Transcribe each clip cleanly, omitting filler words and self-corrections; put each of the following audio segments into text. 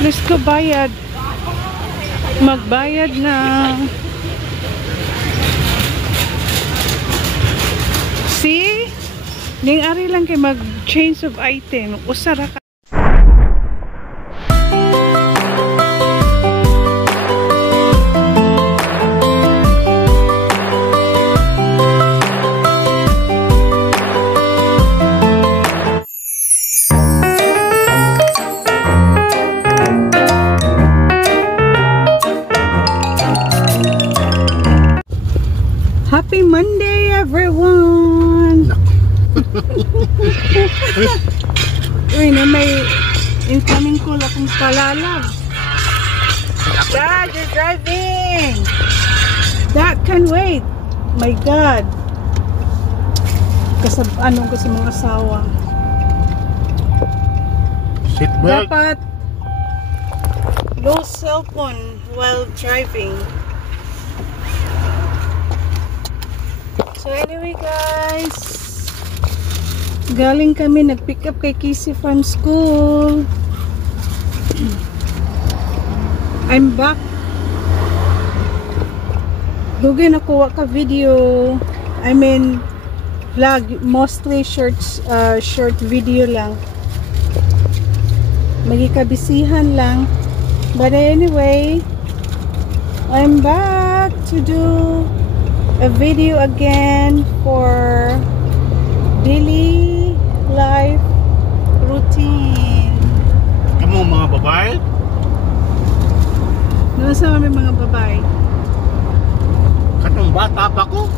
Let's go bayad. Magbayad na. See? Ning ari lang kay mag-change of item. Usara ka. Happy Monday, everyone! Uy, na may incoming call akong palalag. Dad, you're driving! That can wait. My God. Anong kasi mga asawa. Seatbelt. Dapat no cellphone while driving. So anyway guys, galing kami, nag-pick up kay Kissy from school. I'm back. Dugay nakuha ka video. I mean vlog, mostly short video lang. Magikabisihan lang. But anyway, I'm back to do a video again for daily life routine. Kamu mga babae? Nasa kami mga babae? Katong bata pa ko?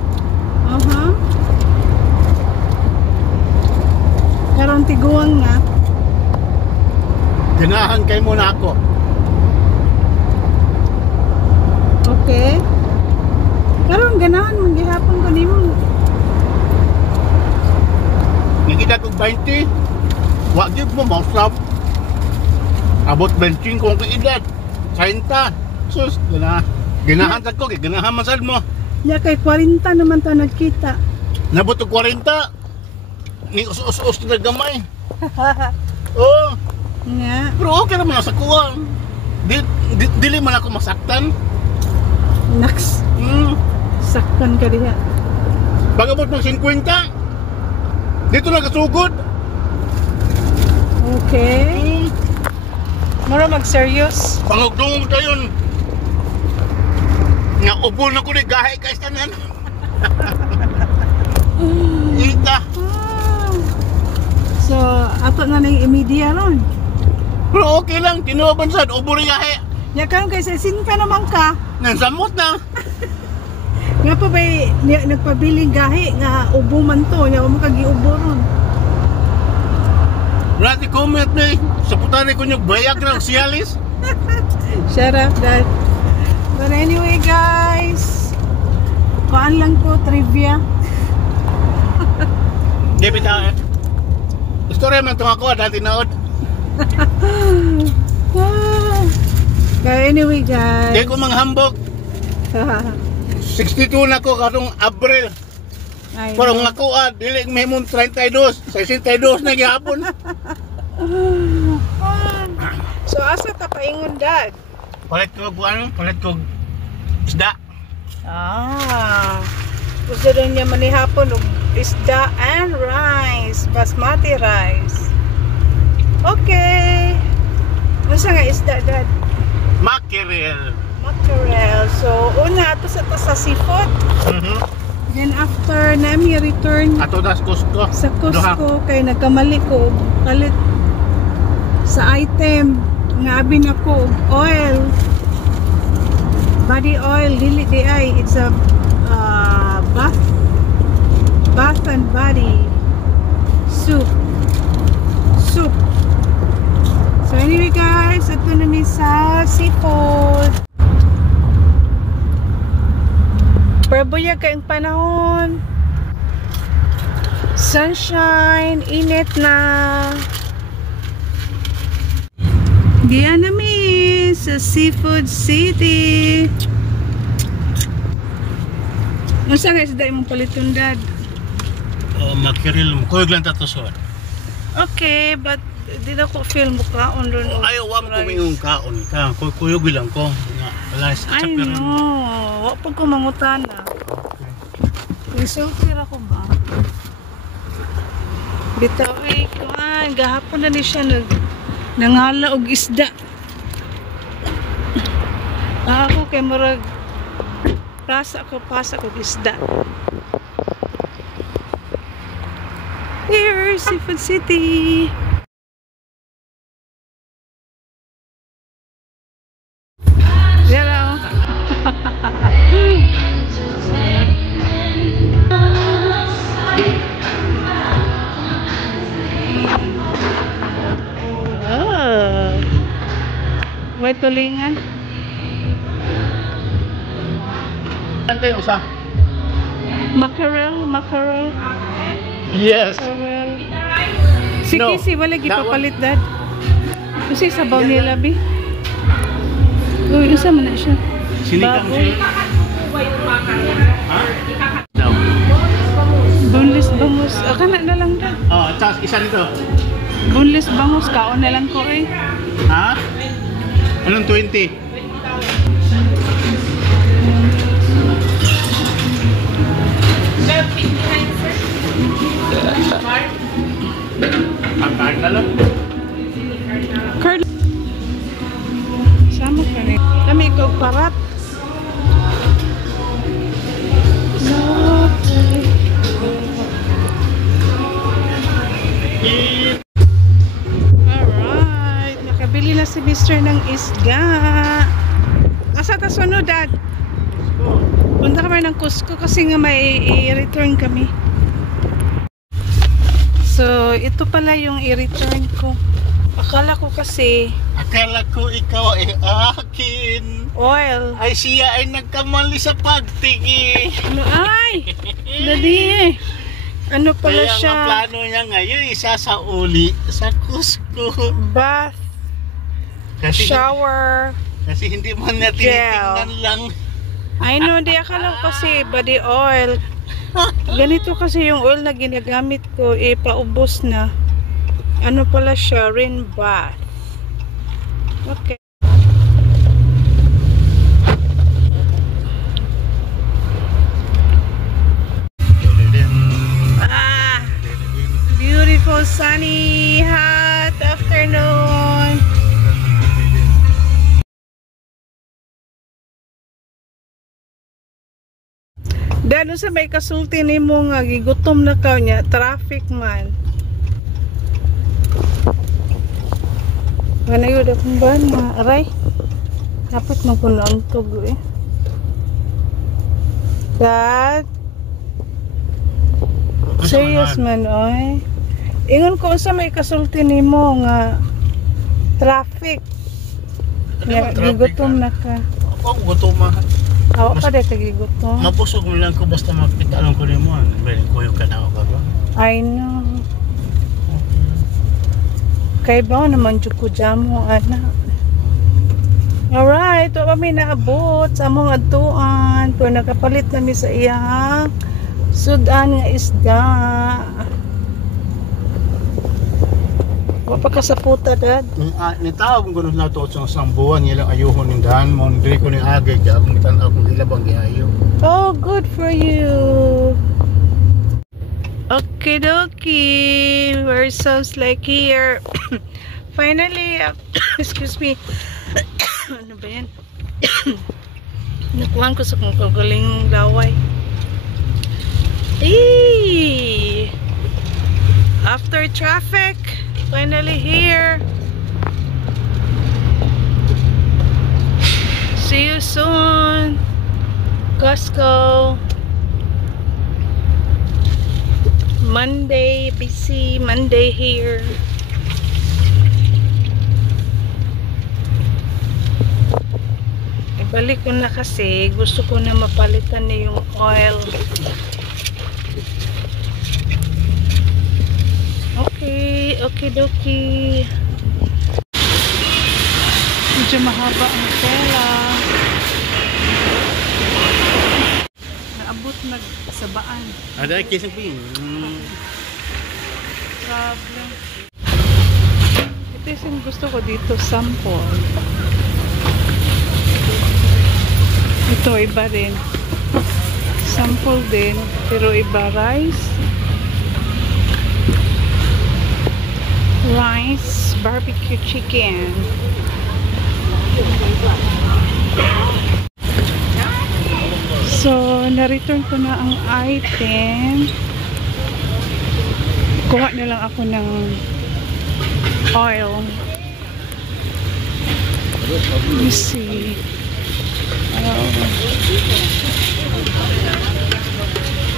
Karong tiguang nga. Ganahan kay mo na ako. Okay. Karong ganahan mong gihapon ko nimo. Nagkita ko 20. Wag gyud mo mausap. Abot 20 kung kaedad. 30. Sus, ganahan ta ko, ganahan masad mo. Ya kay 40 naman ta nagkita. Nabot og 40. Ni us-us na gamay. Oh, Nga. pero okay naman sa kuha. Dili man ako masaktan. Naks. Saktan ka diha. Pag-abot ng 50, dito na kasugod. Okay. Mura mag-serious. Pangugdungog na yun. Nga ubol na ko ni gahe ka istanan. Ita. So, ato na ng imedia ron. Pero okay lang, tinuwaban sad, ubol ni gahe. Ya karon kay sa sinka naman ka. Nansamot na. Nga pa ba'y nagpabiling gahi nga ubo man to, nga mo kagiubo ron. Rati comment na sa putani ko yung bayag ng sialis. Shut up, Dad. But anyway, guys, kuan lang ko, trivia. Di bitaw eh. Istorya man itong ako, dati naod. Kaya anyway, guys. Di ko manghambog. 62 na ko karong Abril. Ay, Parang ako dili may mong 32, 62 na gihapon. So asa ta paingon, Dad? Palit ko isda. Gusto rin niya manihapon og isda and rice, basmati rice. Okay. Gusto nga isda, Dad? Mackerel. Mackerel. So, una ato sa seafood. Then after nami return Ato das Cusco. sa Cusco kay nagkamali ko og palit sa item nga abi na ko og oil. Body oil dili di ay, it's a bath and body soup. So anyway guys, ito na ni sa seafood. Pero buyag kayong panahon. Sunshine, init na. Diyan namin sa Seafood City. Masa nga isda imong paliton, Dad? Oh, mackerel. Kuyog lang tato sod. Okay, but di na ko feel mukhaon ron. Ayaw, wag ko mingong kaon ka. Kuyog lang ko. Wala sa Ay chaperon. no, wag pag ko mangutana. Resultir ako ba? Bitaw ay kuan, gahapon na ni siya nangala og isda. Ako kay murag pasa ko isda. Here, Seafood City. Hello. Oh. May tulingan. Ante usa. Mackerel. Yes. Mackerel. Si No. Kisi, wala That gipapalit dad. Kasi sabaw nila, bi. Uy, isa man na siya. Sinigang Baboy. siya. Ha? No. Boneless bangus. Kana na lang dad. Oh, tapos isa nito. Boneless bangus, kaon na lang ko eh. Ha? Anong 20? Ang card na lang. Curd. Sama ka rin. Kami ikaw parat. Alright. Nakabili na si Mr. ng isda. Asa ta sunod, Dad? Punta kami ng Cusco kasi nga may i-return kami. So, ito pala yung i-return ko. Akala ko kasi Akala ko ikaw ay akin. oil. Ay siya ay nagkamali sa pagtingin. Ano ay? Dali. Ano pala Kaya siya? nga plano niya ngayon isa sa uli sa Cusco. Bath, Kasi, shower. kasi hindi mo na tinitingnan lang. I know, di akala ko kasi body oil. Ganito kasi yung oil na ginagamit ko, paubos na. Ano pala siya? Rain bath. Okay. Ah, beautiful, sunny, hot afternoon. Dano sa may kasulti ni mo nga gigutom na ka niya, traffic man. Ganayod akong ba na aray. Dapat magpunantog eh. Dad, serious man oy. Ingon ko sa may kasulti ni mo nga traffic. Nga gigutom na ka. Ako gutom ma. Awa pa dahil kagigutom. Mapusog mo lang ko basta makita lang ko rin mo. Balik ko yung kanawa ka ba? I know. Kay ba naman jud ko jamo anak. Alright, wa kami naabot sa among adtuan. Pero nakapalit nami sa iyang sudan nga isda. Wa pa ka sa puta, Dad. Nitawag ko na ito sa isang buwan nilang ayuhon ng daan mo. Hindi ko ni agay kaya akong itanaw kung ilabang giayo. Oh, good for you. Okay, dokie. We're so like here. Finally, excuse me. Ano ba yan? Nakuhaan ko sa kung kagaling laway. Eee! After traffic, finally here. See you soon. Cusco. Monday, busy Monday here. Ibalik ko na kasi gusto ko na mapalitan na yung oil. Okay, okay dokie. Medyo mahaba ang tela. Naabot nagsabaan. Ada kisang ping. Problem. ito yung gusto ko dito, sample. Ito, iba rin. Sample din, pero iba. Rice, barbecue chicken. So, na-return ko na ang item. Kuha na lang ako ng oil. Let me see.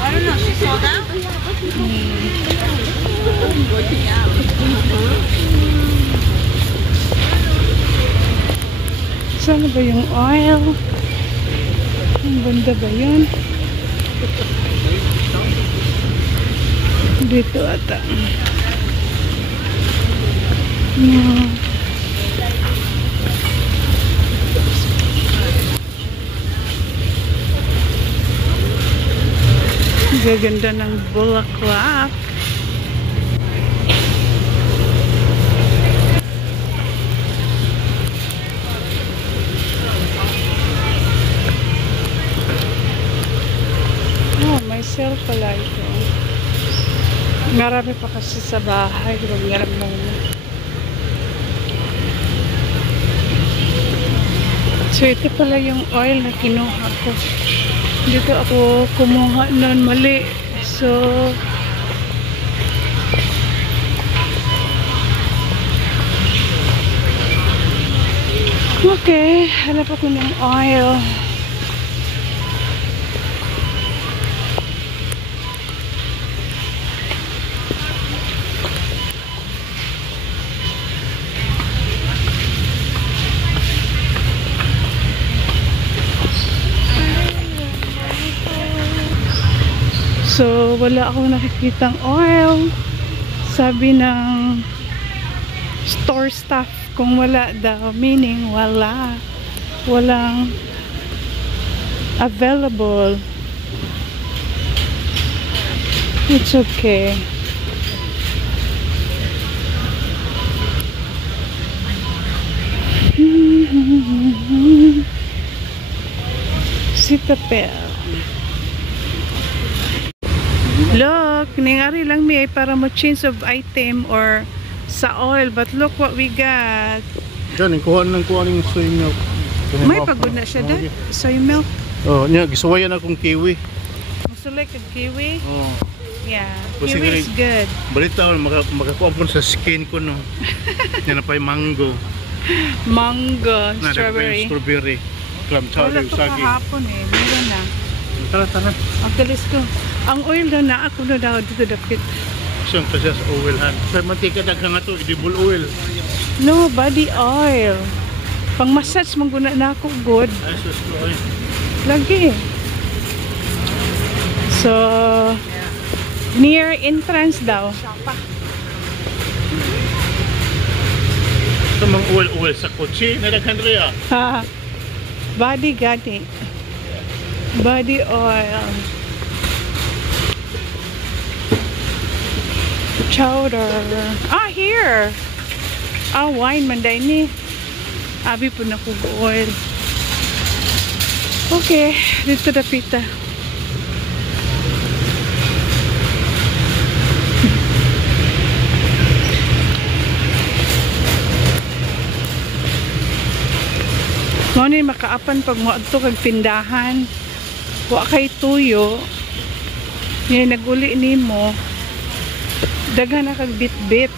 I don't know, she saw that? Saan ba yung oil? Ang banda ba yun? Dito ata. Gaganda ng bulaklak. Oh, may sale pala ito. Marami pa kasi sa bahay. Huwag nga lang muna. So, ito pala yung oil na kinuha ko. Dito ako kumuha nun mali. So, okay. Hanap ako ng oil. So, wala akong nakikitang oil. Sabi ng store staff, kung wala daw, meaning wala. Walang available. It's okay. Cetaphil. Look, ningari lang mi ay para mo change of item or sa oil, but look what we got. Diyan, kuha ng soy milk. May pagod na siya dad. Soy milk. Oh, niya gisuwayan akong kiwi. Musulay kag kiwi. Oh. Yeah, Kasi kiwi is good. Balita ko makakuha po sa skin ko no. Yan na pa yung mango. Mango, Na strawberry. Strawberry. Clam chowder, Wala to usagi. kahapon eh. Meron na. Tara. Ang dalis ko. Ang oil daw na ako na daw dito dapit. Siyang kasi sa oil han. Sa mantika daghang nga to, edible oil. No, body oil. Pang massage mong guna na ako good. Ay, sus ko oil. Lagi. So, near entrance daw. Sa mga oil sa kotse, nadaghan rin ah. Ha. Body gani. Body oil. Chowder. Ah, here. Ah, wine manday ni. Abi po na kog oil. Okay, dito dapita. Mao ni makaapan pag moadto kag tindahan. Wa kay tuyo. Ni naguli nimo. Daghan na kag bit-bit.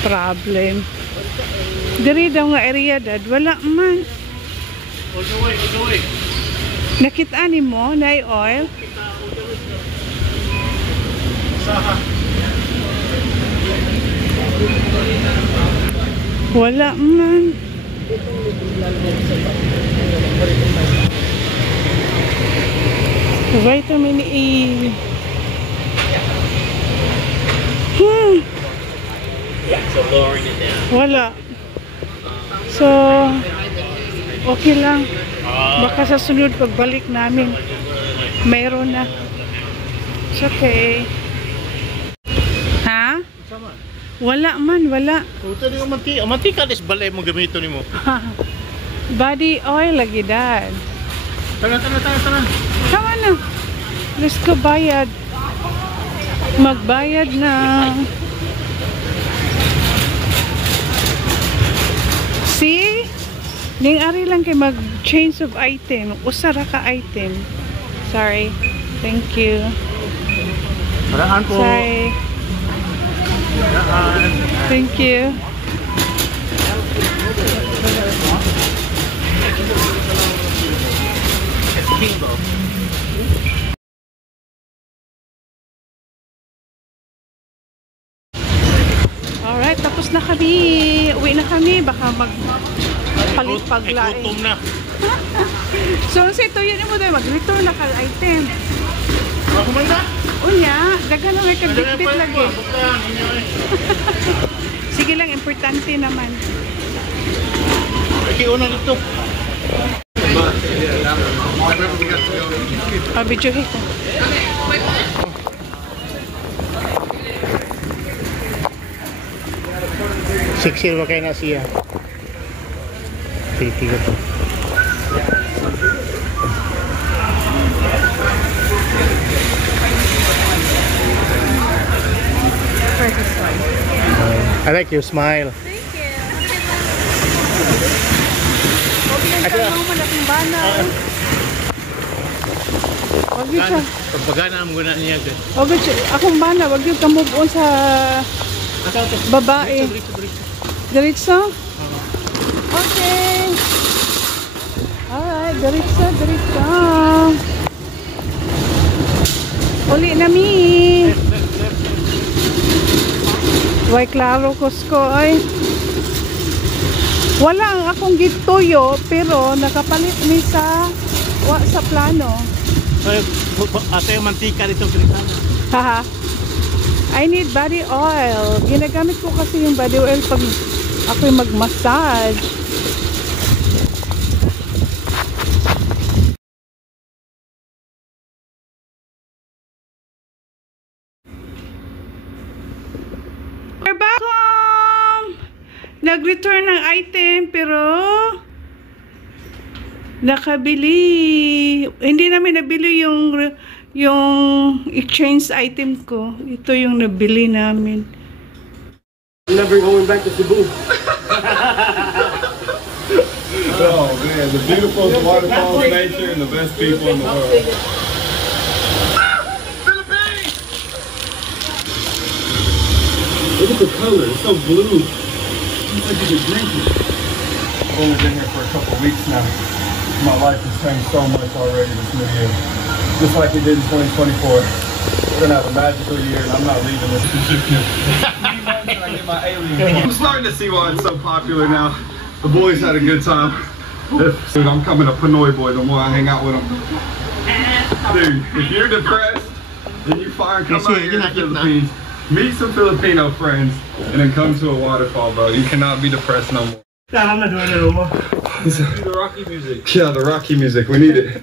Problem. Diri daw nga area dad, wala man. All the way. Nakita nimo na oil? Saha. Wala man. Vitamin E. So lowering it down. Wala. So, okay lang. Baka sa sunod pagbalik namin, mayroon na. It's okay. Ha? Sama. Wala man, wala. Ito din yung mantika. Mantika des balay mo gamito nimo. Body oil lagi dad. Tara. Tama na. Let's go bayad. Magbayad na. See? Ning ari lang kay mag change of item. Usara ka item. Sorry. Thank you. Paraan po. Sorry. Thank you. Alright, tapos na kami. Uwi na kami. Baka magpalit paglaing. Gutom na. So, ito yun mo tayo. Mag-return na ka-item. Ako man na. Unya, daga lang may kabit-bit lagi. Sige lang, importante naman. Okay, una dito. Pabidyohe ko. Siksir ba kayo na siya? Tiga to. I like your smile. Thank you. Huwag yung tanong malaking banal. Huwag yung siya. Pagpagana ang guna niya. Huwag yung siya. Akong bana, huwag yung kamubuon sa babae. Diretso? Okay. Alright, diretso. Uli na mi. Way klaro kusko ay. Wala ang akong gituyo pero nakapalit mi sa plano. Ate yung mantika dito Kristian. Haha. I need body oil. Ginagamit ko kasi yung body oil pag ako'y mag-massage. We're back home! Nag-return ng item pero nakabili. Hindi namin nabili yung exchange item ko. Ito yung nabili namin. Never going back to Cebu. Oh man, the beautiful waterfalls, nature, and the best people in the world. Look at the color, it's so blue. It's like you could drink it. I've only been here for a couple of weeks now. My life has changed so much already this new year. Just like it did in 2024. We're gonna have a magical year and I'm not leaving this. I get my alien. I'm starting to see why it's so popular now. The boys had a good time. Dude, I'm coming a Pinoy boy the more I hang out with them. Dude, if you're depressed and you come out here in the Philippines, meet some Filipino friends and then come to a waterfall, bro. You cannot be depressed no more. The Rocky music. Yeah, the Rocky music. We need it.